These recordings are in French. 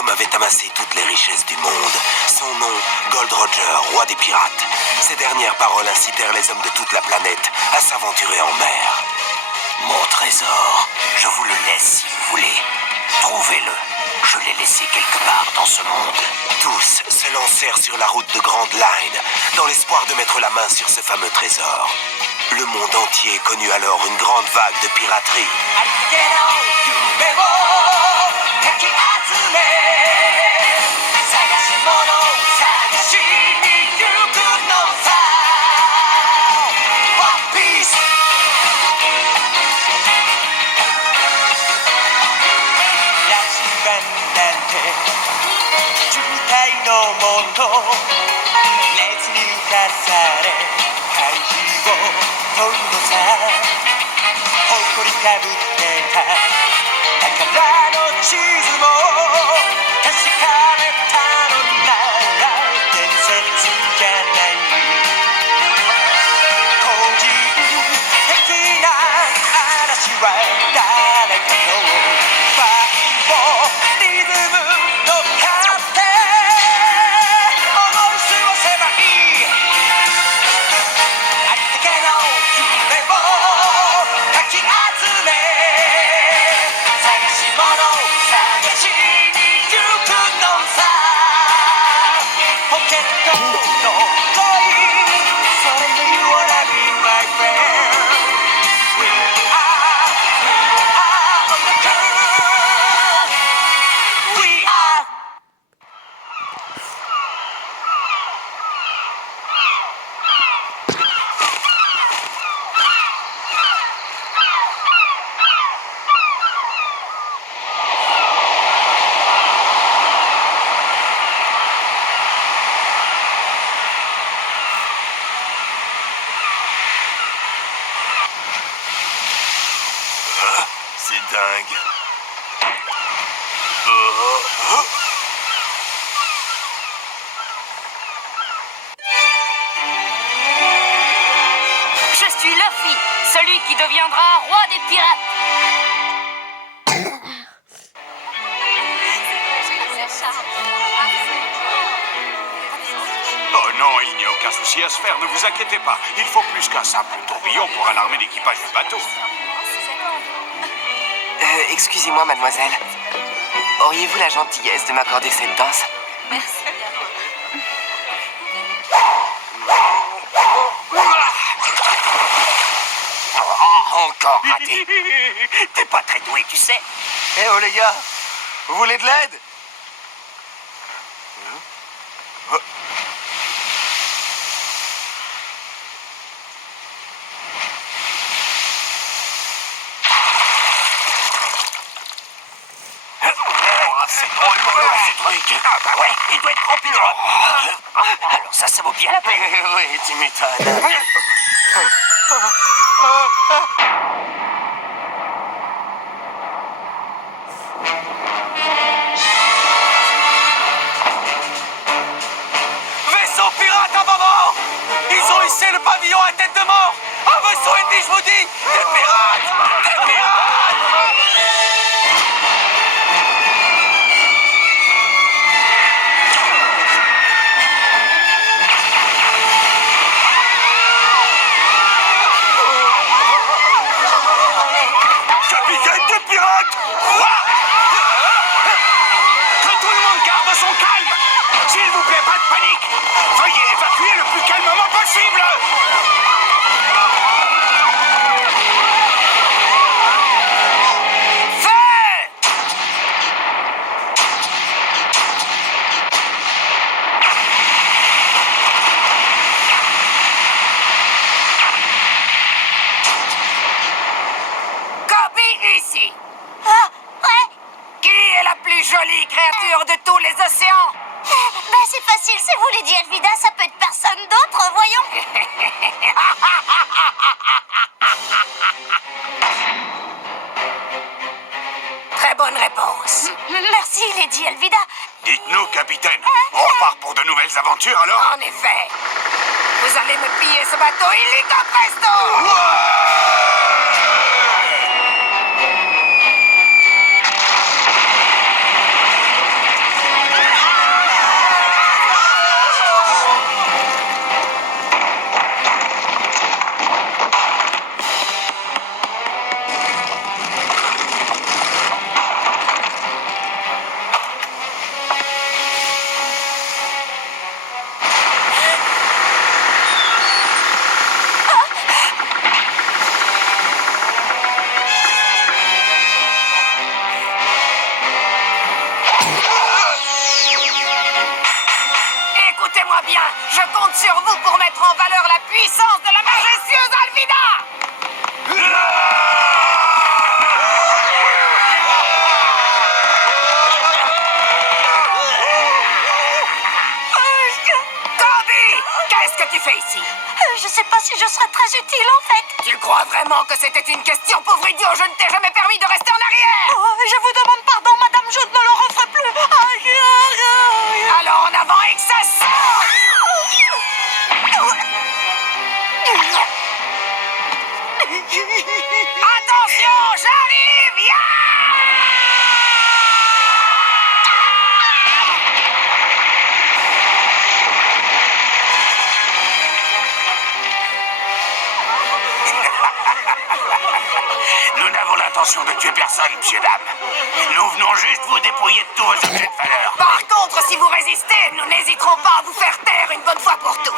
homme avait amassé toutes les richesses du monde. Son nom, Gold Roger, roi des pirates. Ces dernières paroles incitèrent les hommes de toute la planète à s'aventurer en mer. Mon trésor, je vous le laisse si vous voulez. Trouvez-le. Je l'ai laissé quelque part dans ce monde. Tous se lancèrent sur la route de Grand Line, dans l'espoir de mettre la main sur ce fameux trésor. Le monde entier connut alors une grande vague de piraterie. C'est dingue. Je suis Luffy, celui qui deviendra roi des pirates. Oh non, il n'y a aucun souci à se faire, ne vous inquiétez pas. Il faut plus qu'un simple tourbillon pour alarmer l'équipage du bateau. Excusez-moi, mademoiselle. Auriez-vous la gentillesse de m'accorder cette danse? Merci. Oh, encore raté. T'es pas très doué, tu sais. Eh oh les gars, vous voulez de l'aide? C'est drôlement lourd, ce truc. Ah bah ouais, il doit être rempli de... Alors ça vaut bien la peine. Oui, tu m'étonnes. Vaisseau pirate à bord! Ils ont hissé le pavillon à tête de mort! Un vaisseau ennemi, je vous dis! Des pirates! Des pirates! Capitaine des pirates! Quoi? Que tout le monde garde son calme! S'il vous plaît, pas de panique! Veuillez évacuer le plus calmement possible! Copie ici. Ah, ouais. Qui est la plus jolie créature de tous les océans? Ben c'est facile, c'est vous Lady Elvida, ça peut être personne d'autre, voyons. Très bonne réponse. Merci Lady Elvida. Dites-nous, capitaine, on repart pour de nouvelles aventures alors? En effet. Vous allez me piller ce bateau illico presto. bien, je compte sur vous pour mettre en valeur la puissance de la majestueuse Alvida. Cody, qu'est-ce que tu fais ici? Je sais pas si je serai très utile en fait. Tu crois vraiment que c'était une question, pauvre idiot? Je ne t'ai jamais permis de rester en arrière. Oh, je vous demande pardon, madame, je ne me le referai plus. Alors en avant et que ça sorte. Attention, j'arrive. Nous n'avons l'intention de tuer personne, messieurs, dames. Nous venons juste vous dépouiller de tous vos objets de valeur. Par contre, si vous résistez, nous n'hésiterons pas à vous faire taire une bonne fois pour toutes.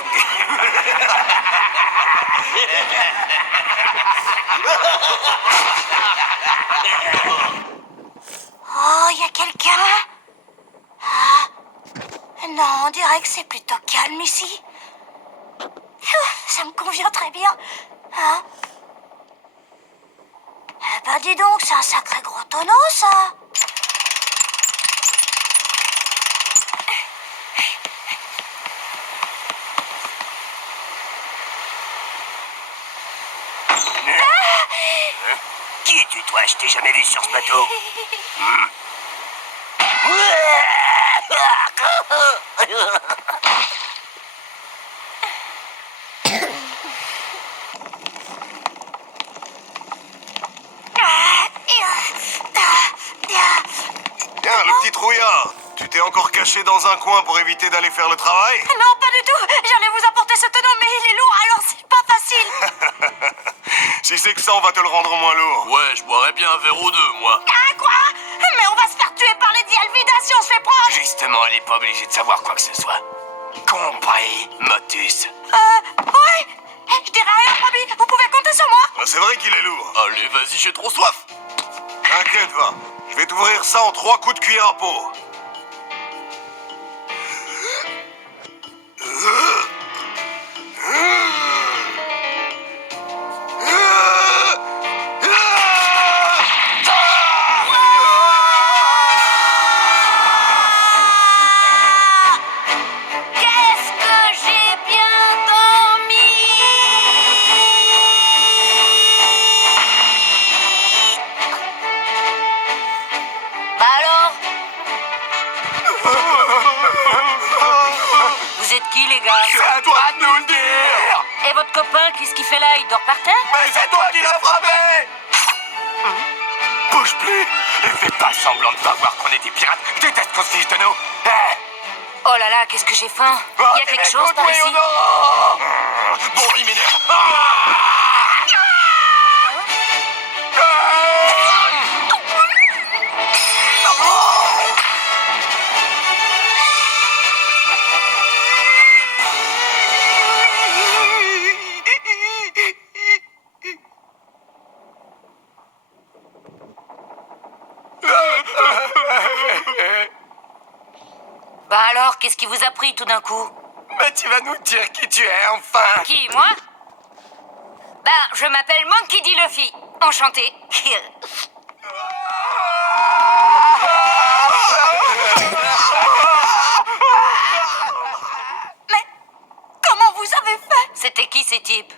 Oh, y a quelqu'un? Ah, non, on dirait que c'est plutôt calme ici. Ça me convient très bien. Hein? Eh ben dis donc, c'est un sacré gros tonneau, ça. Qui es-tu, toi? Je t'ai jamais vu sur ce bateau. Tiens, le petit trouillard, tu t'es encore caché dans un coin pour éviter d'aller faire le travail? Non, pas du tout. J'allais vous apporter ce tonneau, mais il est lourd, alors c'est pas facile. Si c'est que ça, on va te le rendre moins lourd. Ouais, je boirais bien un verre ou deux, moi. Ah, quoi? Mais on va se faire tuer par les Alvida si on se fait prendre. Justement, elle n'est pas obligée de savoir quoi que ce soit. Compris, Motus. Ouais. Je dirai rien, promis. Vous pouvez compter sur moi. Ah, c'est vrai qu'il est lourd. Allez, vas-y, j'ai trop soif. T'inquiète, va. Je vais t'ouvrir ça en 3 coups de cuillère à peau. Qu'est-ce que j'ai bien dormi. Bah alors? Vous êtes qui, les gars? C'est à toi de nous le dire. Et votre copain, qu'est-ce qu'il fait là? Il dort par terre? Mais c'est toi qui l'as frappé. Bouge plus et fais pas semblant de pas voir qu'on est des pirates. Je déteste qu'on se fiche de nous. Oh là là, qu'est-ce que j'ai faim. Il y a quelque chose par ici? Bon, il m'énerve. Bah alors, qu'est-ce qui vous a pris tout d'un coup? Mais tu vas nous dire qui tu es, enfin. Qui, moi? Bah, je m'appelle Monkey D. Luffy. Enchanté. Mais comment vous avez fait? C'était qui ces types?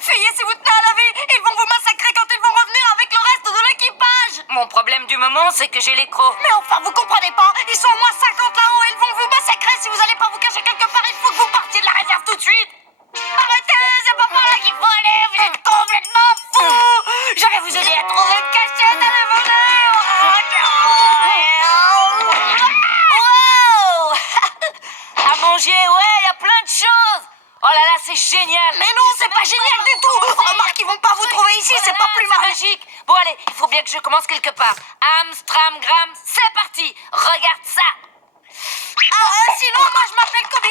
Fuyez si vous tenez à la vie. Ils vont vous massacrer quand ils vont revenir avec le reste de l'équipage. Mon problème du moment, c'est que j'ai les crocs. Mais enfin, vous comprenez pas? Ils sont au moins 50 là-haut et ils vont vous massacrer. Si vous allez pas vous cacher quelque part, il faut que vous partiez de la réserve tout de suite. Arrêtez, c'est pas par là qu'il faut aller. Vous êtes complètement fous. Je vais vous aider à trouver une cachette. Allez, venez. Wow. À manger, ouais, il y a plein de choses. Oh là là, c'est génial. Mais non, c'est pas génial du tout. Remarque, ils vont pas vous trouver ici, c'est pas plus magique. Bon, allez, il faut bien que je commence quelque part. Amstramgram, c'est parti. Regarde ça. Sinon, moi, je m'appelle Kobe.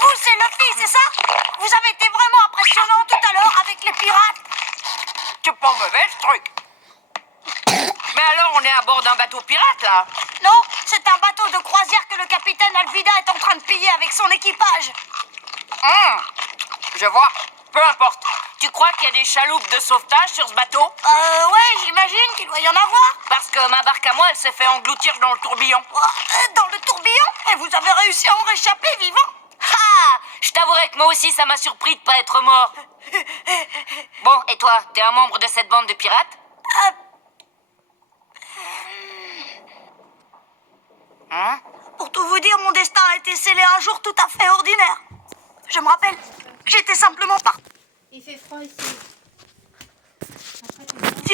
Vous, c'est Luffy, c'est ça? Vous avez été vraiment impressionnant tout à l'heure avec les pirates. C'est pas mauvais, ce truc. Mais alors, on est à bord d'un bateau pirate, là? Non, c'est un bateau de croisière que le capitaine capitaine Alvida est en train de piller avec son équipage. Je vois. Peu importe. Tu crois qu'il y a des chaloupes de sauvetage sur ce bateau? Ouais, j'imagine qu'il doit y en avoir. Parce que ma barque à moi, elle s'est fait engloutir dans le tourbillon. Dans le tourbillon? Et vous avez réussi à en réchapper vivant? Ah! Je t'avouerai que moi aussi, ça m'a surpris de pas être mort. Bon, et toi, t'es un membre de cette bande de pirates? Pour tout vous dire, mon destin a été scellé un jour tout à fait ordinaire. Je me rappelle, j'étais simplement parti Il fait froid ici.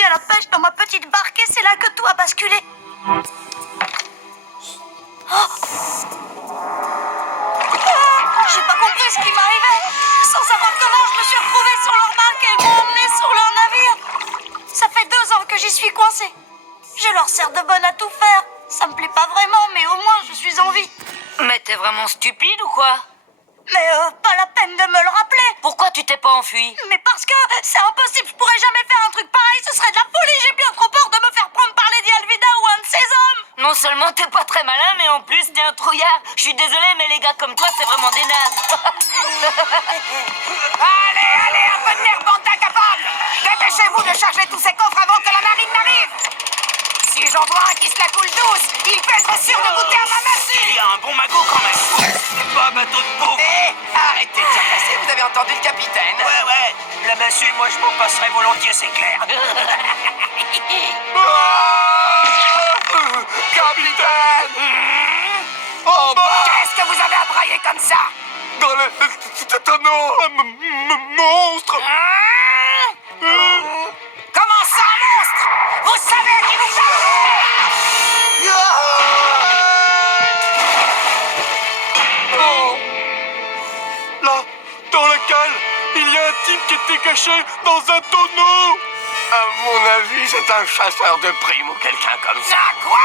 à la pêche dans ma petite barque et c'est là que tout a basculé. J'ai pas compris ce qui m'arrivait. Sans savoir comment, je me suis retrouvée sur leur barque et ils m'ont emmenée sur leur navire. Ça fait 2 ans que j'y suis coincée. Je leur sers de bonne à tout faire. Ça me plaît pas vraiment, mais au moins je suis en vie. Mais t'es vraiment stupide ou quoi? Mais pas la peine de me le rappeler. Pourquoi tu t'es pas enfui? Mais parce que c'est impossible, je pourrais jamais faire un truc pareil, ce serait de la folie. J'ai bien trop peur de me faire prendre par Lady Alvida ou un de ses hommes. Non seulement t'es pas très malin, mais en plus t'es un trouillard. Je suis désolée, mais les gars comme toi, c'est vraiment des nazes. Allez, un peu de nerf, bande d'incapables! Dépêchez-vous de charger tous ces coffres avant que la marine n'arrive! Si j'en vois un qui se la coule douce, il peut être sûr de goûter à ma massue! Il y a un bon magot quand même. C'est pas un bateau de pauvre. Arrêtez de dire passer, vous avez entendu le capitaine? Ouais. La massue, moi je m'en passerais volontiers, c'est clair. Capitaine! En bas! Qu'est-ce que vous avez à brailler comme ça? Dans le tonneau! Monstre! Comment ça, un monstre? Vous savez à qui vous parlez? Oh! Là, dans la cale, il y a un type qui était caché dans un tonneau! À mon avis, c'est un chasseur de primes ou quelqu'un comme ça. Ça quoi?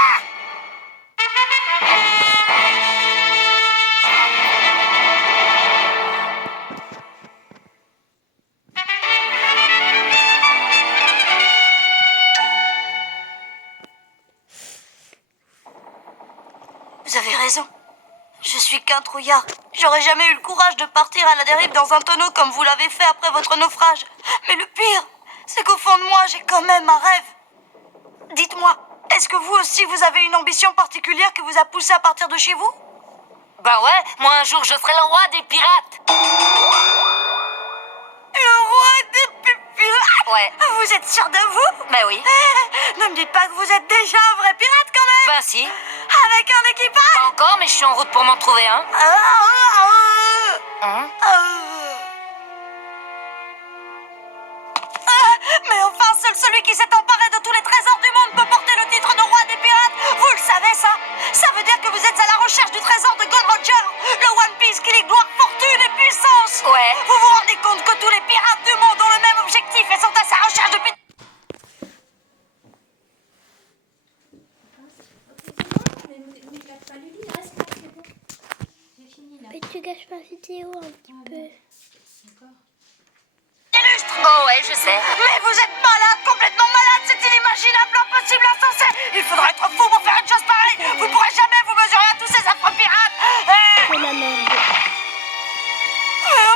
Vous avez raison. Je suis qu'un trouillard. J'aurais jamais eu le courage de partir à la dérive dans un tonneau comme vous l'avez fait après votre naufrage. Mais le pire, c'est qu'au fond de moi, j'ai quand même un rêve. Dites-moi, est-ce que vous aussi, vous avez une ambition particulière qui vous a poussé à partir de chez vous? Ben ouais, moi un jour, je serai le roi des pirates. Le roi des pirates? Ouais. Vous êtes sûr de vous? Ben oui. Ne me dites pas que vous êtes déjà un vrai pirate quand même. Ben si. Avec un équipage? Pas encore, mais je suis en route pour m'en trouver un. Mais enfin, seul celui qui s'est emparé de tous les trésors du monde peut porter le titre de roi des pirates. Vous le savez, ça? Ça veut dire que vous êtes à la recherche du trésor de Gold Roger, le One Piece qui lie gloire, fortune et puissance. Ouais. Vous vous rendez compte que tous les pirates du monde ont le même objectif et sont à sa recherche depuis... Mais tu gâches ma vidéo un petit peu. illustre. Oh ouais, je sais. Mais vous êtes malade, complètement malade, c'est inimaginable, impossible, insensé. Il faudrait être fou pour faire une chose pareille. Vous pourrez jamais vous mesurer à tous ces affreux pirates. C'est la merde.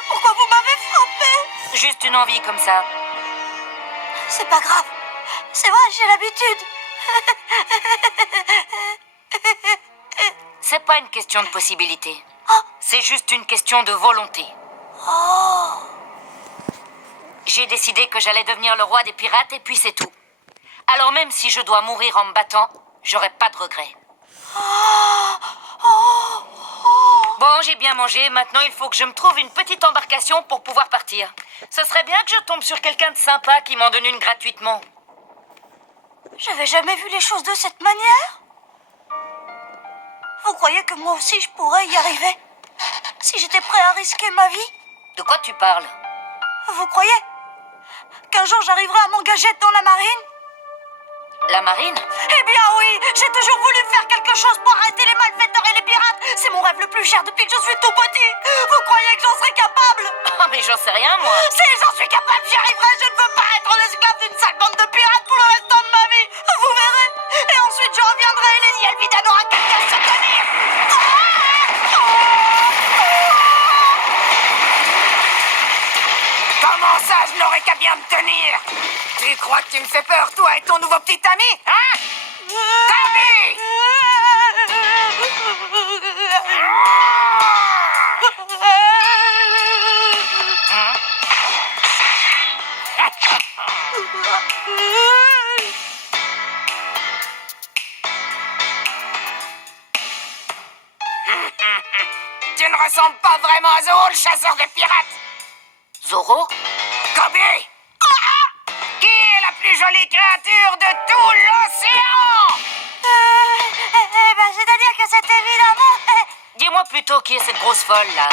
Pourquoi vous m'avez frappé? Juste une envie comme ça. C'est pas grave. C'est vrai, j'ai l'habitude. C'est pas une question de possibilité. C'est juste une question de volonté. J'ai décidé que j'allais devenir le roi des pirates et puis c'est tout. Alors même si je dois mourir en me battant, j'aurai pas de regrets. Bon, j'ai bien mangé. Maintenant, il faut que je me trouve une petite embarcation pour pouvoir partir. Ce serait bien que je tombe sur quelqu'un de sympa qui m'en donne une gratuitement. J'avais jamais vu les choses de cette manière. Vous croyez que moi aussi je pourrais y arriver? Si j'étais prêt à risquer ma vie? De quoi tu parles? Vous croyez qu'un jour j'arriverai à m'engager dans la marine? La marine? Eh bien oui, j'ai toujours voulu faire quelque chose pour arrêter les malfaiteurs et les pirates. C'est mon rêve le plus cher depuis que je suis tout petit. Vous croyez que j'en serais capable? Oh mais j'en sais rien moi. Si j'en suis capable, j'y arriverai. Je ne veux pas être l'esclave d'une sale bande de pirates pour le restant de ma vie. Vous verrez. Et ensuite je reviendrai et Lady Alvida n'aura qu'à se tenir. crois que tu me fais peur, toi et ton nouveau petit ami, hein? Toby! Tu ne ressembles pas vraiment à Zoro, le chasseur de pirates. Zoro? Kobe! Qui est la plus jolie créature de tout l'océan? C'est-à-dire que c'est évidemment... Dis-moi plutôt qui est cette grosse folle, là.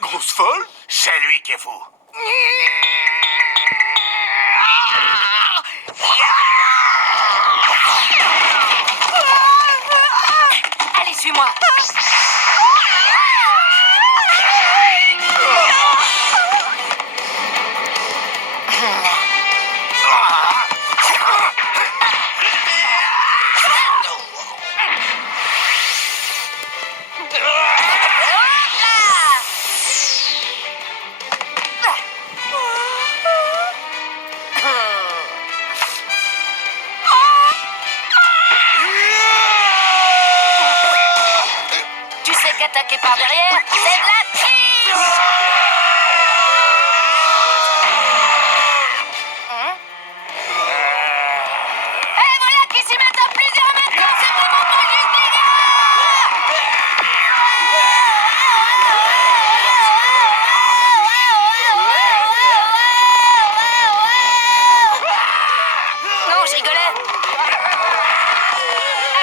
Grosse folle? C'est lui qui est fou. Allez, suis-moi. Tu sais qu'attaquer par derrière, c'est de la triche. Et voilà qui s'y mettent à plusieurs maintenant, c'est vraiment magique, les gars. Non, je rigolais.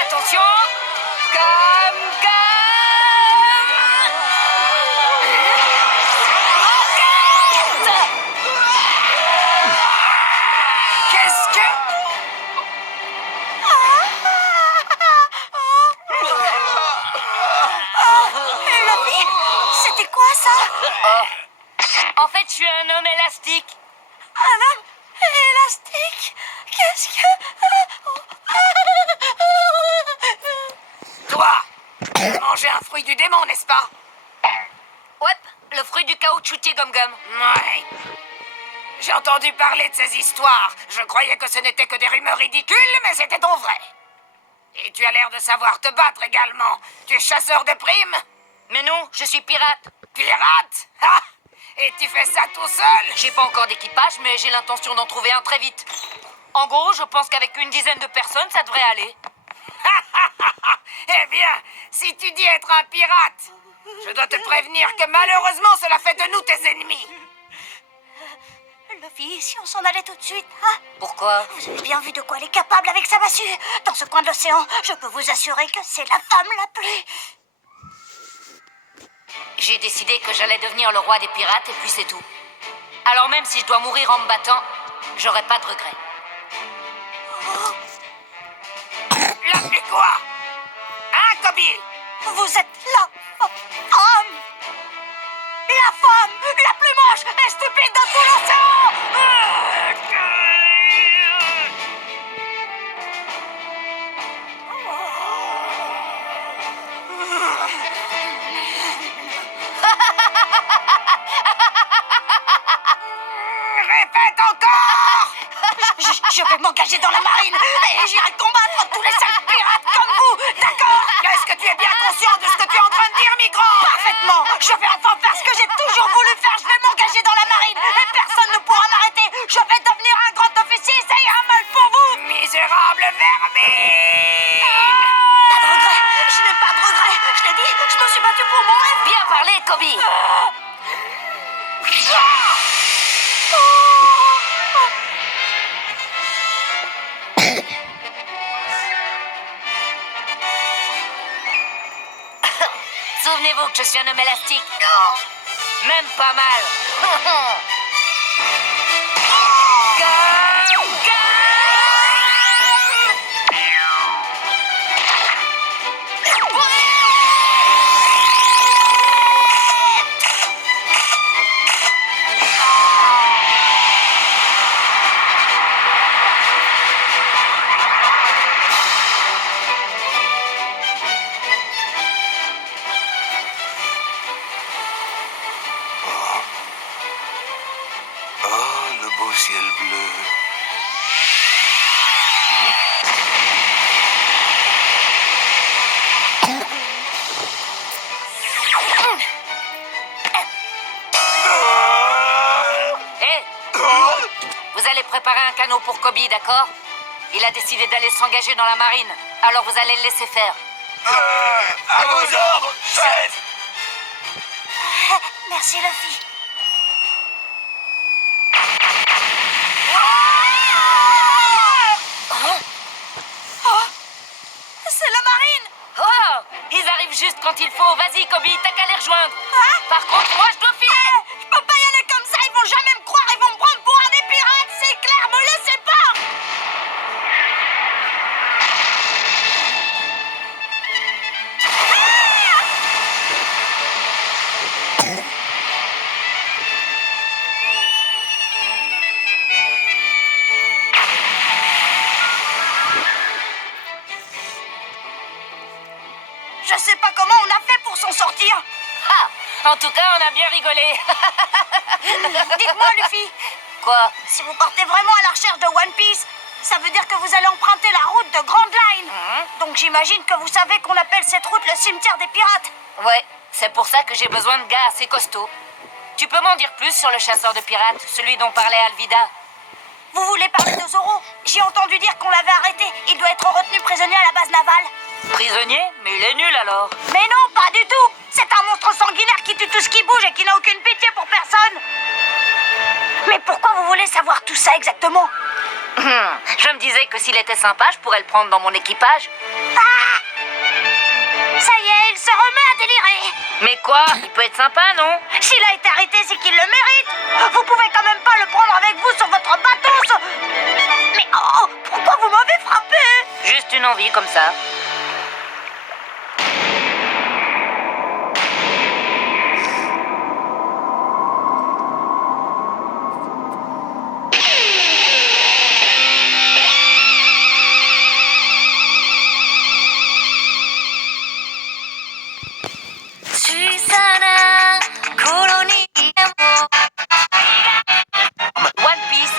Attention, comme. Qu'est-ce que... C'était quoi ça? En fait, je suis un homme élastique. Un homme élastique? Qu'est-ce que... Toi, tu as mangé un fruit du démon, n'est-ce pas? Ouais, le fruit du caoutchoutier gomme-gomme. Ouais. J'ai entendu parler de ces histoires. Je croyais que ce n'était que des rumeurs ridicules, mais c'était donc vrai. Et tu as l'air de savoir te battre également. Tu es chasseur de primes? Mais non, je suis pirate. Pirate? Ah! Et tu fais ça tout seul? J'ai pas encore d'équipage, mais j'ai l'intention d'en trouver un très vite. En gros, je pense qu'avec une dizaine de personnes, ça devrait aller. Eh bien, si tu dis être un pirate, je dois te prévenir que malheureusement, cela fait de nous tes ennemis. Luffy, si on s'en allait tout de suite, hein? Pourquoi? Vous avez bien vu de quoi elle est capable avec sa massue. Dans ce coin de l'océan, je peux vous assurer que c'est la femme la plus... J'ai décidé que j'allais devenir le roi des pirates et puis c'est tout. Alors même si je dois mourir en me battant, j'aurai pas de regrets. La plus quoi? Hein, Kobe? Vous êtes la femme! La femme la plus moche et stupide de tout l'océan! Répète encore! Je vais m'engager dans la marine et j'irai combattre tous les sales pirates comme vous, d'accord? Est-ce que tu es bien conscient de ce que tu es en train de dire, Micro? Parfaitement! Je vais enfin faire ce que j'ai toujours voulu faire. Je vais m'engager dans la marine et personne ne pourra m'arrêter. Je vais devenir un grand officier, ça ira mal pour vous! Misérable vermine! Pas de regret! Je n'ai pas de regret! Je l'ai dit, je me suis battu pour mon rêve! Bien parlé, Kobe! Souvenez-vous que je suis un homme élastique. Non! Même pas mal. au ciel bleu. Hé, vous allez préparer un canot pour Kobe, d'accord? Il a décidé d'aller s'engager dans la marine, alors vous allez le laisser faire. À vos ordres, chef! Merci, Luffy. C'est la marine! Oh, ils arrivent juste quand il faut. Vas-y, Kobe, t'as qu'à les rejoindre. Par contre, moi, je dois filer. Je peux pas y aller comme ça, ils vont jamais me croire, ils vont me prendre pour un des pirates, c'est clair, me laissez pas! Je sais pas comment on a fait pour s'en sortir. Ah, en tout cas, on a bien rigolé. Dites-moi, Luffy, Quoi? si vous partez vraiment à la recherche de One Piece, ça veut dire que vous allez emprunter la route de Grand Line. Donc j'imagine que vous savez qu'on appelle cette route le cimetière des pirates. Ouais, c'est pour ça que j'ai besoin de gars assez costauds. Tu peux m'en dire plus sur le chasseur de pirates, celui dont parlait Alvida? Vous voulez parler de Zoro? J'ai entendu dire qu'on l'avait arrêté. Il doit être retenu prisonnier à la base navale. Prisonnier? Mais il est nul alors. Mais non, pas du tout. C'est un monstre sanguinaire qui tue tout ce qui bouge et qui n'a aucune pitié pour personne. Mais pourquoi vous voulez savoir tout ça exactement? Je me disais que s'il était sympa, je pourrais le prendre dans mon équipage. Ah! Ça y est, il se remet à délirer. Mais quoi? Il peut être sympa, non? S'il a été arrêté, c'est qu'il le mérite. Vous pouvez quand même pas le prendre avec vous sur votre bateau. Mais oh, pourquoi vous m'avez frappé? Juste une envie comme ça. One Piece.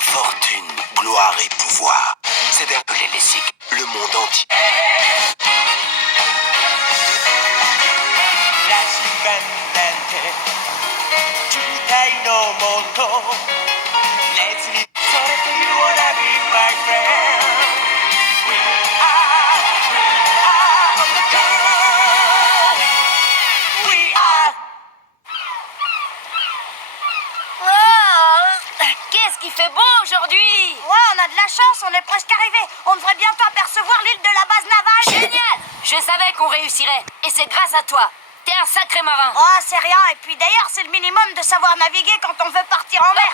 Fortune, gloire et pouvoir. C'est d'un peu les laisser le monde entier. Qu'est-ce qu'il fait beau aujourd'hui! Ouais, on a de la chance, on est presque arrivé. On devrait bientôt apercevoir l'île de la base navale. Génial! Je savais qu'on réussirait. Et c'est grâce à toi. T'es un sacré marin. Oh, c'est rien. Et puis d'ailleurs, c'est le minimum de savoir naviguer quand on veut partir en mer.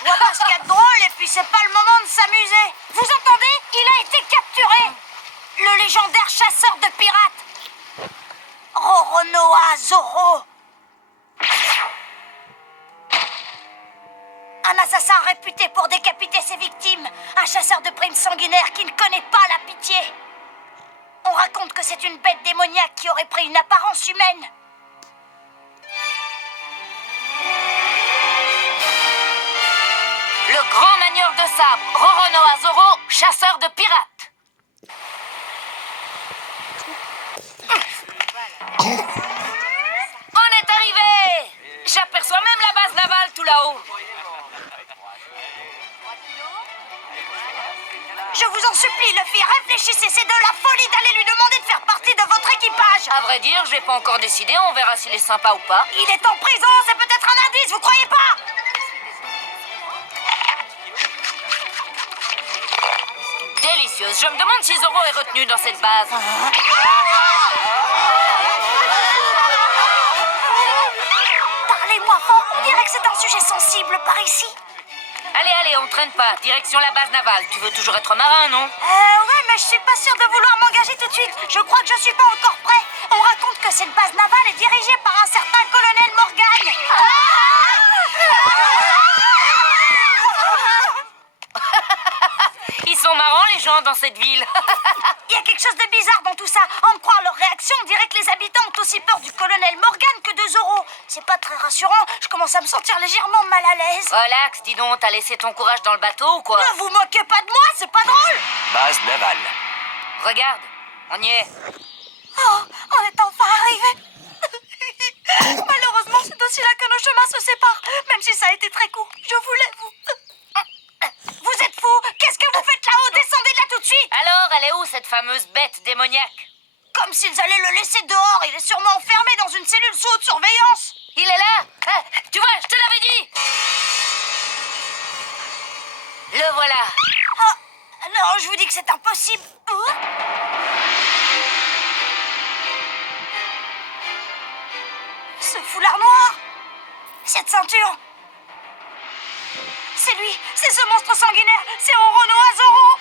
Je vois pas ce qu'il y a de drôle et puis c'est pas le moment de s'amuser. Vous entendez? Il a été capturé. Le légendaire chasseur de pirates. Roronoa Zoro. Un assassin réputé pour décapiter ses victimes. Un chasseur de primes sanguinaire qui ne connaît pas la pitié. On raconte que c'est une bête démoniaque qui aurait pris une apparence humaine. Le grand manieur de sabre, Roronoa Zoro, chasseur de pirates. On est arrivé! J'aperçois même la base navale tout là-haut. Je vous en supplie, Luffy, réfléchissez, c'est de la folie d'aller lui demander de faire partie de votre équipage. À vrai dire, je vais pas encore décider, on verra s'il est sympa ou pas. Il est en prison, c'est peut-être un indice, vous croyez pas? Délicieuse. Je me demande si Zoro est retenu dans cette base. Parlez-moi fort, on dirait que c'est un sujet sensible par ici. Allez, on traîne pas. Direction la base navale. Tu veux toujours être marin, non? Ouais, mais je suis pas sûre de vouloir m'engager tout de suite. Je crois que je suis pas encore prêt. On raconte que cette base navale est dirigée par un certain colonel Morgan. Ils sont marrants, les gens, dans cette ville. Il y a quelque chose de bizarre dans tout ça. À en croire leur réaction, on dirait que les habitants ont aussi peur du colonel Morgan que de Zoro. C'est pas très rassurant. Je commence à me sentir légèrement mal à l'aise. Relax, dis donc, t'as laissé ton courage dans le bateau ou quoi? Ne vous moquez pas de moi, c'est pas drôle. Base navale. Regarde, on y est. Oh, on est enfin arrivé. Malheureusement, c'est aussi là que nos chemins se séparent. Même si ça a été très court, je voulais vous... Vous êtes fous? Qu'est-ce que vous faites là-haut? Descendez de là tout de suite. Alors, elle est où, cette fameuse bête démoniaque? Comme s'ils allaient le laisser dehors. Il est sûrement enfermé dans une cellule sous haute surveillance. Il est là. Ah, tu vois, je te l'avais dit. Le voilà. Oh, non, je vous dis que c'est impossible. Oh. Ce foulard noir. Cette ceinture. C'est lui, c'est ce monstre sanguinaire, c'est Oronoa Zoro.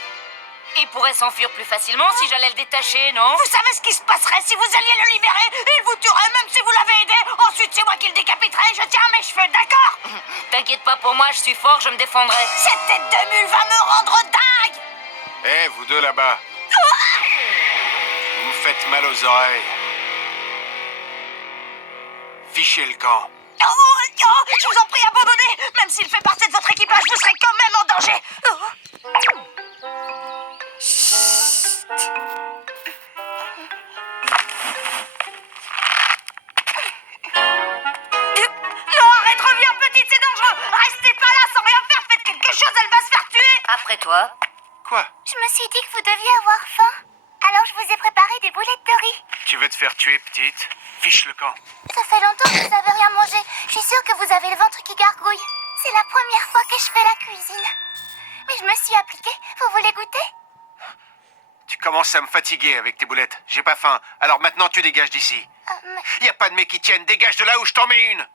Il pourrait s'enfuir plus facilement si j'allais le détacher, non? Vous savez ce qui se passerait si vous alliez le libérer? Il vous tuerait même si vous l'avez aidé. Ensuite, c'est moi qui le décapiterai, je tiens à mes cheveux, d'accord? T'inquiète pas pour moi, je suis fort, je me défendrai. Cette tête de mule va me rendre dingue. Eh, vous deux là-bas. Vous me faites mal aux oreilles. Fichez le camp. Je vous en prie, abandonnez. Même s'il fait partie de votre équipage, vous serez quand même en danger. Non, arrête, reviens, petite, c'est dangereux. Restez pas là sans rien faire, faites quelque chose, elle va se faire tuer. Après toi. Quoi? Je me suis dit que vous deviez avoir faim. Alors je vous ai préparé des boulettes de riz. Tu veux te faire tuer, petite? Fiche le camp. Ça fait longtemps que vous n'avez rien mangé. Je suis sûre que vous avez le ventre qui gargouille. C'est la première fois que je fais la cuisine. Mais je me suis appliquée. Vous voulez goûter? Tu commences à me fatiguer avec tes boulettes. J'ai pas faim. Alors maintenant, tu dégages d'ici. Mais... Y a pas de mec qui tienne. Dégage de là où je t'en mets une.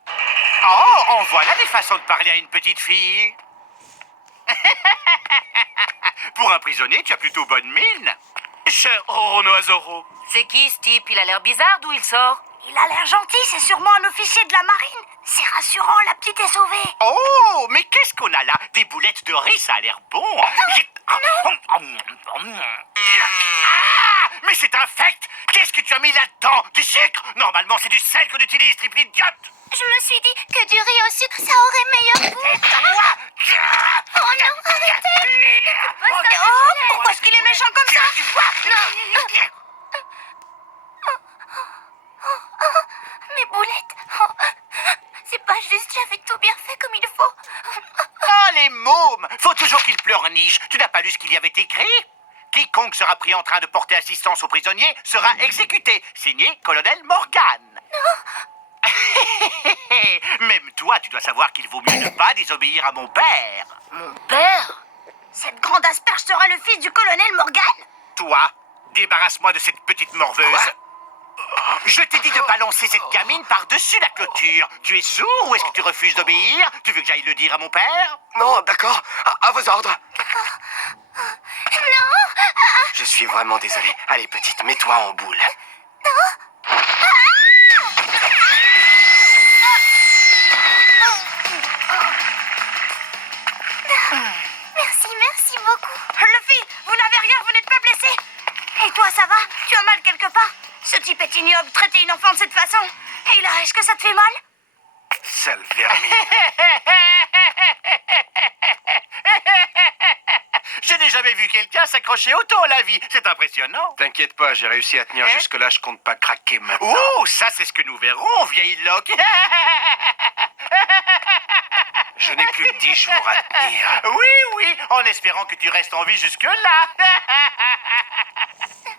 Oh, en voilà des façons de parler à une petite fille. Pour un prisonnier, tu as plutôt bonne mine. Cher Oronoa Zoro. C'est qui ce type? Il a l'air bizarre, d'où il sort? Il a l'air gentil, c'est sûrement un officier de la marine. C'est rassurant, la petite est sauvée. Oh, mais qu'est-ce qu'on a là? Des boulettes de riz, ça a l'air bon. Ah, mais c'est infect. Qu'est-ce que tu as mis là-dedans? Du sucre? Normalement, c'est du sel qu'on utilise, triple idiote. Je me suis dit que du riz au sucre, ça aurait meilleur goût. Oh non, arrêtez! Oh, pourquoi est-ce qu'il est méchant comme ça? Mes boulettes. Oh, c'est pas juste, j'avais tout bien fait comme il faut. Ah, les mômes! Faut toujours qu'ils pleurnichent. Tu n'as pas lu ce qu'il y avait écrit? Quiconque sera pris en train de porter assistance aux prisonniers sera exécuté. Signé Colonel Morgan. Même toi, tu dois savoir qu'il vaut mieux ne pas désobéir à mon père. Mon père? Cette grande asperge sera le fils du colonel Morgan? Toi, débarrasse-moi de cette petite morveuse. Quoi? Je t'ai dit de balancer cette gamine par-dessus la clôture. Tu es sourd ou est-ce que tu refuses d'obéir? Tu veux que j'aille le dire à mon père? Non, d'accord. À vos ordres. Non! Je suis vraiment désolé. Allez, petite, mets-toi en boule. Merci beaucoup. Luffy, vous n'avez rien, vous n'êtes pas blessé? Et toi, ça va? Tu as mal quelque part? Ce type est ignoble, traiter une enfant de cette façon. Et là, est-ce que ça te fait mal? Sale vermine. Je n'ai jamais vu quelqu'un s'accrocher autant à la vie. C'est impressionnant. T'inquiète pas, j'ai réussi à tenir jusque-là, je compte pas craquer maintenant. Oh, ça c'est ce que nous verrons, vieille loque. Je n'ai plus que 10 jours à tenir. Oui, en espérant que tu restes en vie jusque-là.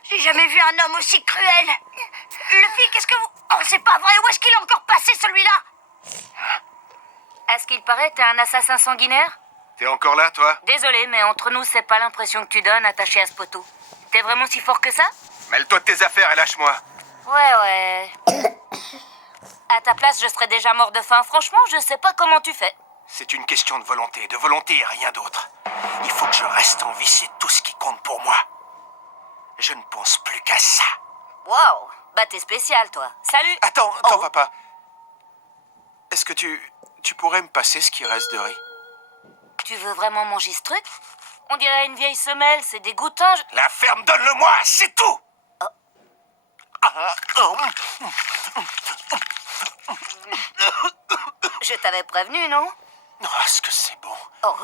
J'ai jamais vu un homme aussi cruel. Luffy, qu'est-ce que vous... Oh, c'est pas vrai, où est-ce qu'il est encore passé, celui-là? À ce qu'il paraît, t'es un assassin sanguinaire? T'es encore là, toi? Désolé, mais entre nous, c'est pas l'impression que tu donnes attaché à ce poteau. T'es vraiment si fort que ça? Mêle-toi de tes affaires et lâche-moi. Ouais. À ta place, je serais déjà mort de faim. Franchement, je sais pas comment tu fais. C'est une question de volonté et rien d'autre. Il faut que je reste en vie, c'est tout ce qui compte pour moi. Je ne pense plus qu'à ça. Waouh, bah t'es spécial, toi. Salut. Attends, papa. Est-ce que tu pourrais me passer ce qui reste de riz? Tu veux vraiment manger ce truc? On dirait une vieille semelle, c'est dégoûtant. La ferme, donne-le-moi, c'est tout. Je t'avais prévenu, non? Oh, est-ce que c'est bon? Oh.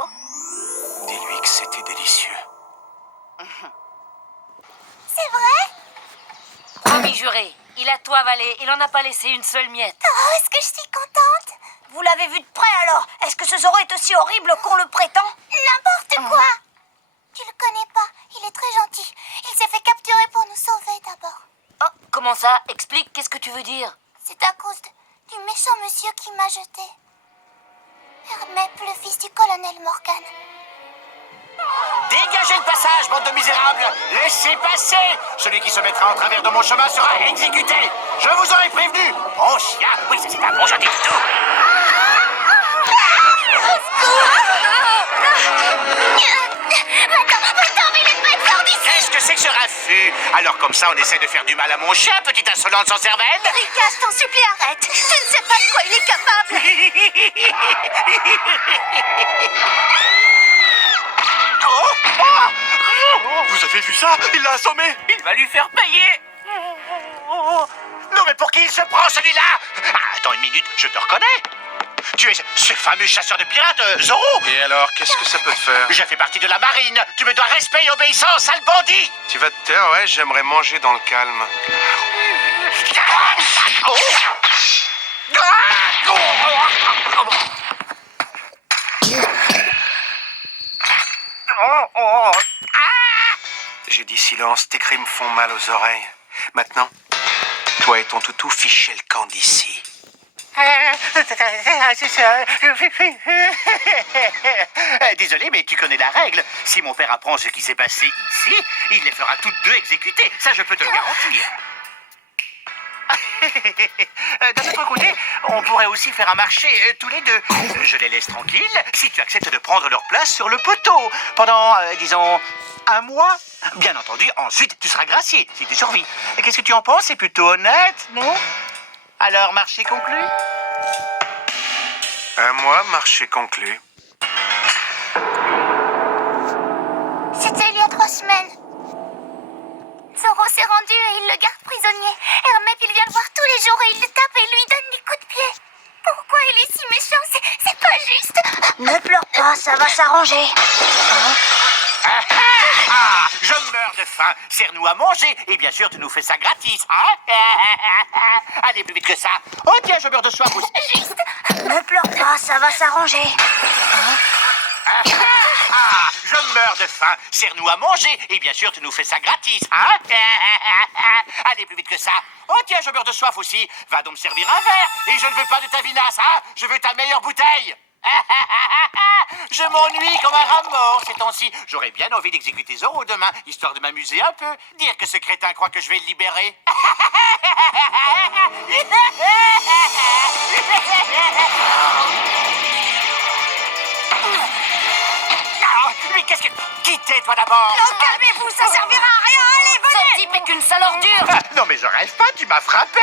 Dis-lui que c'était délicieux. C'est vrai? Promis juré, il a tout avalé, il en a pas laissé une seule miette. Oh, est-ce que je suis contente? Vous l'avez vu de près alors? Est-ce que ce Zoro est aussi horrible qu'on le prétend? N'importe quoi! Tu le connais pas, il est très gentil. Il s'est fait capturer pour nous sauver d'abord. Oh, comment ça? Explique, qu'est-ce que tu veux dire? C'est à cause du méchant monsieur qui m'a jeté. Hermep, le fils du colonel Morgan. Dégagez le passage, bande de misérables! Laissez passer! Celui qui se mettra en travers de mon chemin sera exécuté! Je vous aurais prévenu! Bon chien! Oui, c'est un bon gentil toutou! Attends, mais il est pas sort d'ici! Qu'est-ce que c'est que ce raffut? Alors comme ça, on essaie de faire du mal à mon chien, petite insolente sans cervelle? Rika, je t'en supplie, arrête! Tu ne sais pas de quoi il est capable! Vous avez vu ça? Il l'a assommé! Il va lui faire payer! Non mais pour qui il se prend celui-là? Ah, attends une minute, je te reconnais! Tu es ce fameux chasseur de pirates, Zoro! Et alors, qu'est-ce que ça peut te faire? Je fais partie de la marine! Tu me dois respect et obéissance, sale bandit! Tu vas te taire, ouais, j'aimerais manger dans le calme. J'ai dit silence, tes cris me font mal aux oreilles. Maintenant, toi et ton toutou, fichez le camp d'ici. Désolé, mais tu connais la règle. Si mon père apprend ce qui s'est passé ici, il les fera toutes deux exécuter. Ça, je peux te le garantir. D'un autre côté, on pourrait aussi faire un marché tous les deux. Je les laisse tranquilles si tu acceptes de prendre leur place sur le poteau pendant, disons, un mois. Bien entendu, ensuite tu seras gracié si tu survis. Qu'est-ce que tu en penses? C'est plutôt honnête, non? Alors, marché conclu? Un mois, marché conclu. C'était il y a 3 semaines. Zoro s'est rendu et il le garde prisonnier. Hermep, il vient le voir tous les jours et il le tape et lui donne des coups de pied. Pourquoi il est si méchant? C'est pas juste. Ne pleure pas, ça va s'arranger. Je meurs de faim. Serre-nous à manger et bien sûr tu nous fais ça gratis, hein? Allez, plus vite que ça. Oh tiens, je meurs de soif aussi. Juste. Ne pleure pas, ça va s'arranger. Je meurs de faim. Serre-nous à manger et bien sûr tu nous fais ça gratis, hein? Allez, plus vite que ça. Oh tiens, je meurs de soif aussi. Va donc me servir un verre. Et je ne veux pas de ta vinasse, hein? Je veux ta meilleure bouteille. Je m'ennuie comme un rat mort ces temps-ci. J'aurais bien envie d'exécuter Zoro demain, histoire de m'amuser un peu. Dire que ce crétin croit que je vais le libérer. Mais qu'est-ce que... Quittez, toi d'abord. Non, calmez-vous, ça servira à rien. Allez, Ce venez. type est qu'une sale ordure. Non mais je rêve pas, tu m'as frappé.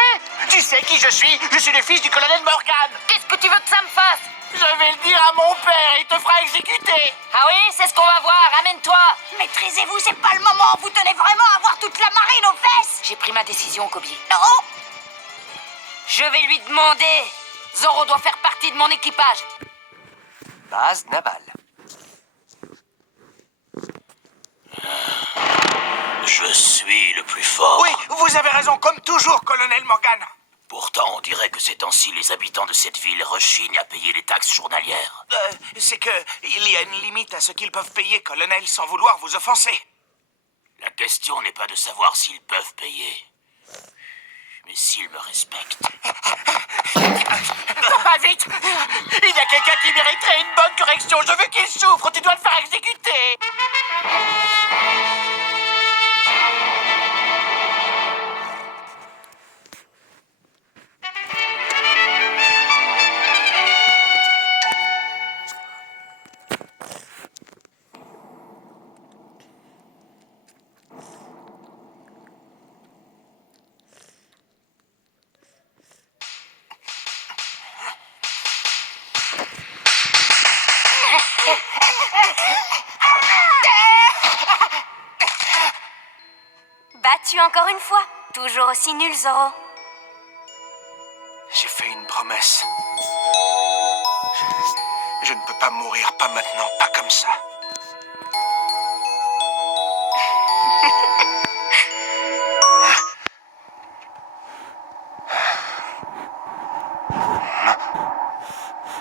Tu sais qui je suis? Je suis le fils du colonel Morgan. Qu'est-ce que tu veux que ça me fasse? Je vais le dire à mon père, il te fera exécuter. Ah oui, c'est ce qu'on va voir, amène-toi. Maîtrisez-vous, c'est pas le moment. Vous tenez vraiment à avoir toute la marine aux fesses. J'ai pris ma décision, Kobe. Non. Je vais lui demander. Zoro doit faire partie de mon équipage. Base navale. Je suis le plus fort. Oui, vous avez raison, comme toujours, colonel Morgan. Pourtant, on dirait que ces temps-ci, les habitants de cette ville rechignent à payer les taxes journalières. C'est que il y a une limite à ce qu'ils peuvent payer, colonel, sans vouloir vous offenser. La question n'est pas de savoir s'ils peuvent payer, mais s'ils me respectent. Papa, vite. Il y a quelqu'un qui mériterait une bonne correction. Je veux qu'il souffre, tu dois le faire exécuter. Battu encore une fois. Toujours aussi nul, Zoro. J'ai fait une promesse. Je ne peux pas mourir, pas maintenant, pas comme ça.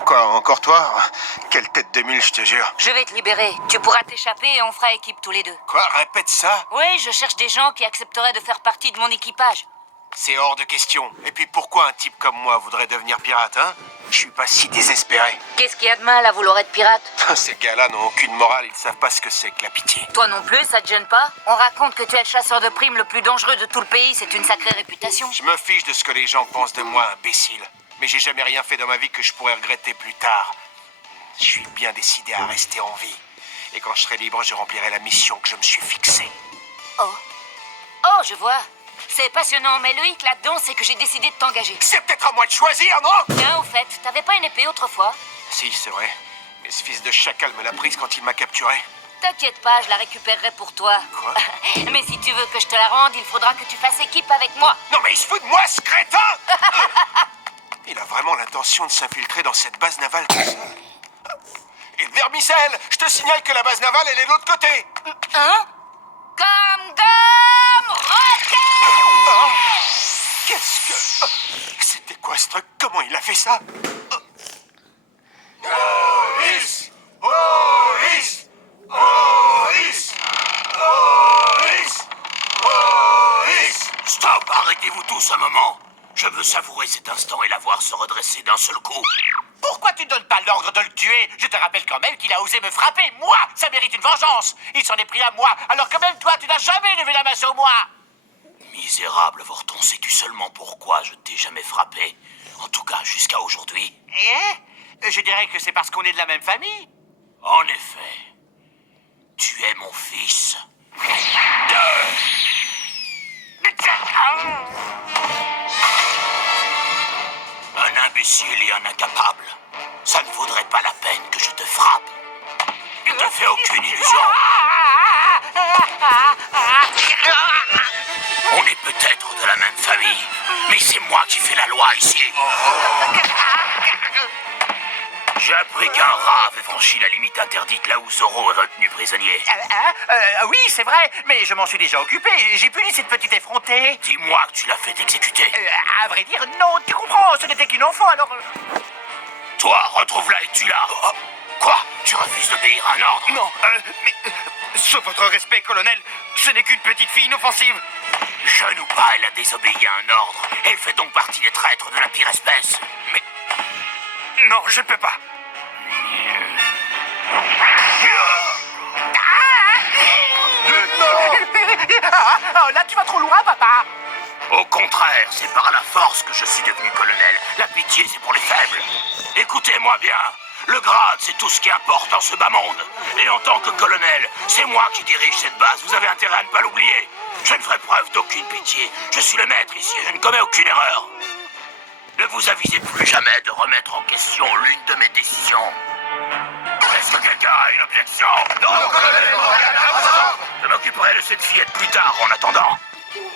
Quoi, encore toi? Quelle tête de mule, je te jure. Je vais te libérer. Tu pourras t'échapper et on fera équipe tous les deux. Quoi, répète ça? Oui, je cherche des gens qui accepteraient de faire partie de mon équipage. C'est hors de question. Et puis pourquoi un type comme moi voudrait devenir pirate, hein? Je suis pas si désespéré. Qu'est-ce qu'il y a de mal à vouloir être pirate? Ces gars-là n'ont aucune morale, ils savent pas ce que c'est que la pitié. Toi non plus, ça te gêne pas? On raconte que tu es le chasseur de primes le plus dangereux de tout le pays, c'est une sacrée réputation. Je me fiche de ce que les gens pensent de moi, imbécile. Mais j'ai jamais rien fait dans ma vie que je pourrais regretter plus tard. Je suis bien décidé à rester en vie. Et quand je serai libre, je remplirai la mission que je me suis fixée. Oh. Oh, je vois. C'est passionnant, mais le hic là-dedans, c'est que j'ai décidé de t'engager. C'est peut-être à moi de choisir, non? Tiens, au fait, t'avais pas une épée autrefois? Si, c'est vrai. Mais ce fils de chacal me l'a prise quand il m'a capturé. T'inquiète pas, je la récupérerai pour toi. Quoi? Mais si tu veux que je te la rende, il faudra que tu fasses équipe avec moi. Non mais il se fout de moi, ce crétin! Il a vraiment l'intention de s'infiltrer dans cette base navale tout seul. Et Vermicelle, je te signale que la base navale, elle est de l'autre côté. Hein? Comme rocket! Oh, qu'est-ce que... C'était quoi ce truc? Comment il a fait ça? Police! Police! Police! Police! Police! Stop, arrêtez-vous tous un moment. Je veux savourer cet instant et la voir se redresser d'un seul coup. Pourquoi tu ne donnes pas l'ordre de le tuer? Je te rappelle quand même qu'il a osé me frapper. Moi, ça mérite une vengeance. Il s'en est pris à moi, alors que même toi, tu n'as jamais levé la main sur moi. Misérable Vorton, sais-tu seulement pourquoi je ne t'ai jamais frappé? En tout cas, jusqu'à aujourd'hui. Je dirais que c'est parce qu'on est de la même famille. En effet. Tu es mon fils. Un imbécile et un incapable. Ça ne vaudrait pas la peine que je te frappe. Ne te fais aucune illusion. On est peut-être de la même famille, mais c'est moi qui fais la loi ici. J'ai appris qu'un rat avait franchi la limite interdite là où Zoro est retenu prisonnier. Oui, c'est vrai, mais je m'en suis déjà occupé. J'ai puni cette petite effrontée. Dis-moi que tu l'as fait exécuter. À vrai dire, non, tu comprends, ce n'était qu'une enfant, alors... Toi, retrouve-la et tue-la. Quoi? Tu refuses d'obéir à un ordre? Non, mais... Sauf votre respect, colonel, ce n'est qu'une petite fille inoffensive. Jeune ou pas, elle a désobéi à un ordre. Elle fait donc partie des traîtres de la pire espèce. Mais... Non, je ne peux pas. Là, tu vas trop loin, papa. Au contraire, c'est par la force que je suis devenu colonel. La pitié, c'est pour les faibles. Écoutez-moi bien. Le grade, c'est tout ce qui importe dans ce bas monde. Et en tant que colonel, c'est moi qui dirige cette base. Vous avez intérêt à ne pas l'oublier. Je ne ferai preuve d'aucune pitié. Je suis le maître ici et je ne commets aucune erreur. Ne vous avisez plus jamais de remettre en question l'une de mes décisions. Est-ce que quelqu'un a une objection? Non, colonel Morgan, je m'occuperai de cette fillette plus tard en attendant.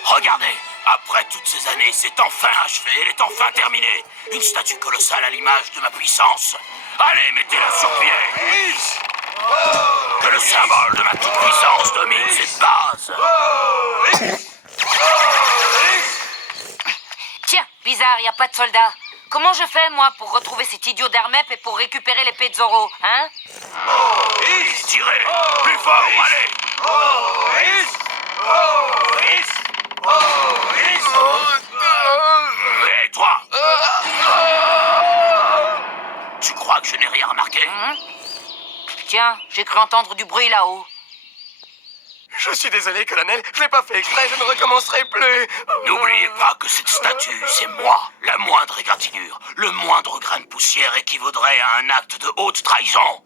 Regardez, après toutes ces années, c'est enfin achevé, elle est enfin terminée. Une statue colossale à l'image de ma puissance. Allez, mettez-la sur pied. Que le symbole de ma toute-puissance domine cette base. Tiens, bizarre, y a pas de soldats. Comment je fais, moi, pour retrouver cet idiot d'Hermep et pour récupérer l'épée de Zoro, hein? Tirez, plus fort, allez. Et toi? Tu crois que je n'ai rien remarqué? Tiens, j'ai cru entendre du bruit là-haut. Je suis désolé, colonel, je l'ai pas fait exprès, je ne recommencerai plus. N'oubliez pas que cette statue, c'est moi. La moindre égratignure, le moindre grain de poussière équivaudrait à un acte de haute trahison.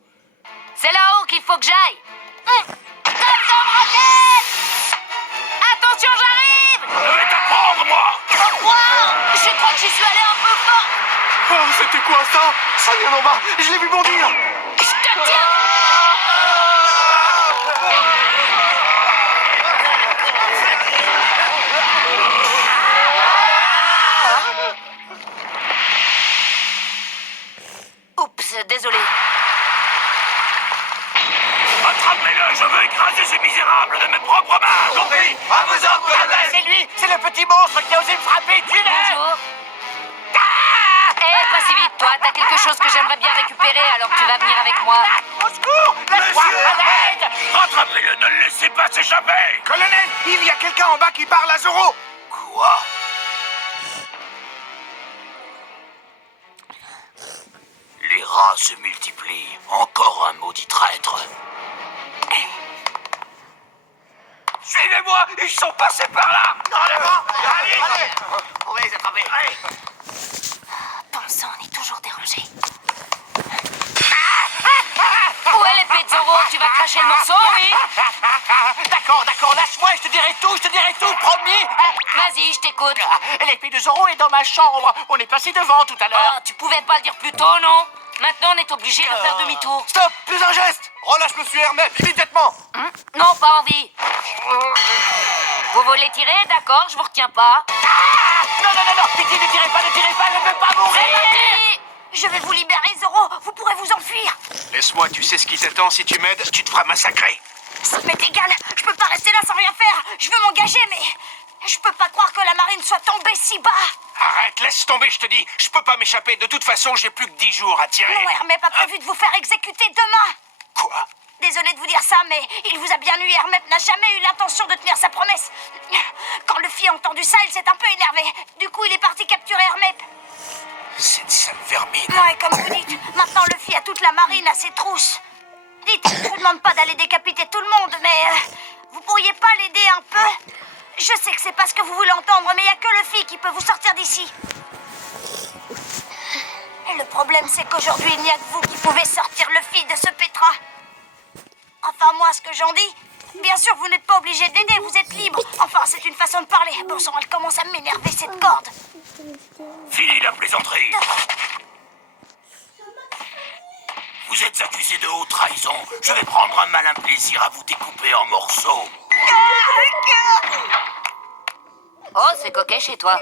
C'est là-haut qu'il faut que j'aille. Attention, j'arrive! Je vais t'apprendre, moi. Wow! Je crois que j'y suis allé un peu fort. Oh, c'était quoi ça? Ça vient d'en bas, je l'ai vu bondir. Je te tiens! Lâchez-le, je veux écraser ces misérables de mes propres mains. Compris? À vos ordres, colonel. C'est lui, c'est le petit monstre qui a osé me frapper. Tuez-le! Bonjour. Eh, pas si vite, toi. T'as quelque chose que j'aimerais bien récupérer, alors tu vas venir avec moi. Au secours! Laisse-moi à l'aide! Rattrapez-le, ne le laissez pas s'échapper. Colonel, il y a quelqu'un en bas qui parle à Zoro. Quoi? Les rats se multiplient. Encore un maudit traître. Suivez-moi, ils sont passés par là. En avant! Allez! On va les attraper. Allez! Ton sang est toujours dérangé. Où est l'épée de Zoro? Tu vas cracher le morceau, oui? D'accord, lâche-moi, je te dirai tout, promis! Vas-y, je t'écoute. L'épée de Zoro est dans ma chambre. On est passé devant tout à l'heure. Oh, tu pouvais pas le dire plus tôt, non? Maintenant, on est obligé de faire demi-tour. Stop! Plus un geste! Relâche monsieur Hermès, immédiatement! Non, pas envie. Vous voulez tirer? D'accord, je vous retiens pas. Non, pitié, ne tirez pas, elle ne peut pas mourir! C'est parti! Je vais vous libérer, Zoro. Vous pourrez vous enfuir. Laisse-moi, tu sais ce qui t'attend si tu m'aides? Tu te feras massacrer. Ça m'est égal. Je peux pas rester là sans rien faire. Je veux m'engager, mais je peux pas croire que la marine soit tombée si bas. Arrête, laisse tomber, je te dis! Je peux pas m'échapper, de toute façon, j'ai plus que 10 jours à tirer! Non, Hermès a prévu de vous faire exécuter demain. Quoi? Désolé de vous dire ça, mais il vous a bien eu. Hermès n'a jamais eu l'intention de tenir sa promesse. Quand Luffy a entendu ça, il s'est un peu énervé. Du coup, il est parti capturer Hermès. Cette sale vermine! Ouais, comme vous dites, maintenant Luffy a toute la marine à ses trousses. Dites, je vous demande pas d'aller décapiter tout le monde, mais vous pourriez pas l'aider un peu? Je sais que c'est pas ce que vous voulez entendre, mais il y a que Luffy qui peut vous sortir d'ici. Et le problème, c'est qu'aujourd'hui, il n'y a que vous qui pouvez sortir Luffy de ce pétrin. Enfin, moi, ce que j'en dis, bien sûr, vous n'êtes pas obligé d'aider, vous êtes libre. Enfin, c'est une façon de parler. Bon sang, elle commence à m'énerver, cette corde. Fini la plaisanterie. Vous êtes accusé de haute trahison. Je vais prendre un malin plaisir à vous découper en morceaux. Oh, c'est coquet chez toi.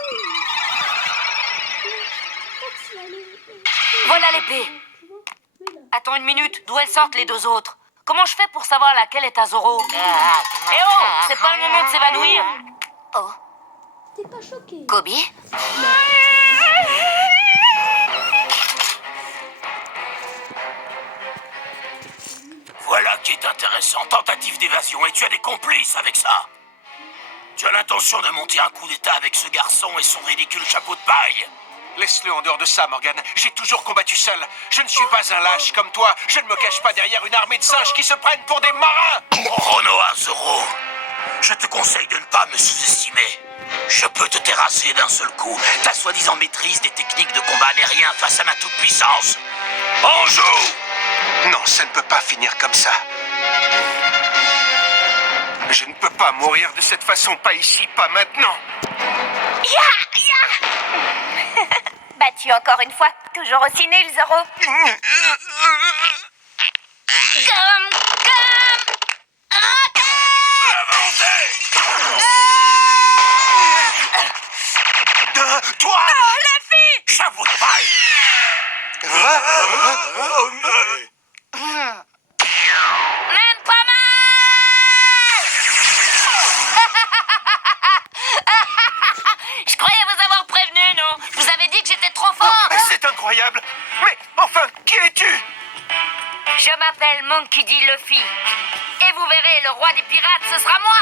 Voilà l'épée. Attends une minute, d'où elles sortent les deux autres? Comment je fais pour savoir laquelle est à Zoro? Eh oh, c'est pas le moment de s'évanouir. Oh. T'es pas choqué? Kobe? Voilà qui est intéressant. Tentative d'évasion et tu as des complices avec ça. Tu as l'intention de monter un coup d'état avec ce garçon et son ridicule chapeau de paille. Laisse-le en dehors de ça, Morgan. J'ai toujours combattu seul. Je ne suis pas un lâche comme toi. Je ne me cache pas derrière une armée de singes qui se prennent pour des marins. Renoir Zoro, je te conseille de ne pas me sous-estimer. Je peux te terrasser d'un seul coup. Ta soi-disant maîtrise des techniques de combat n'est rien face à ma toute-puissance. On joue! Non, ça ne peut pas finir comme ça. Je ne peux pas mourir de cette façon, pas ici, pas maintenant. Battu encore une fois, toujours aussi nul, Zoro. La volonté! Toi! La fille! Chapeau de paille! Même pas mal. Je croyais vous avoir prévenu, non? Je vous avais dit que j'étais trop fort. C'est incroyable. Mais enfin, qui es-tu? Je m'appelle Monkey D. Luffy. Et vous verrez, le roi des pirates, ce sera moi.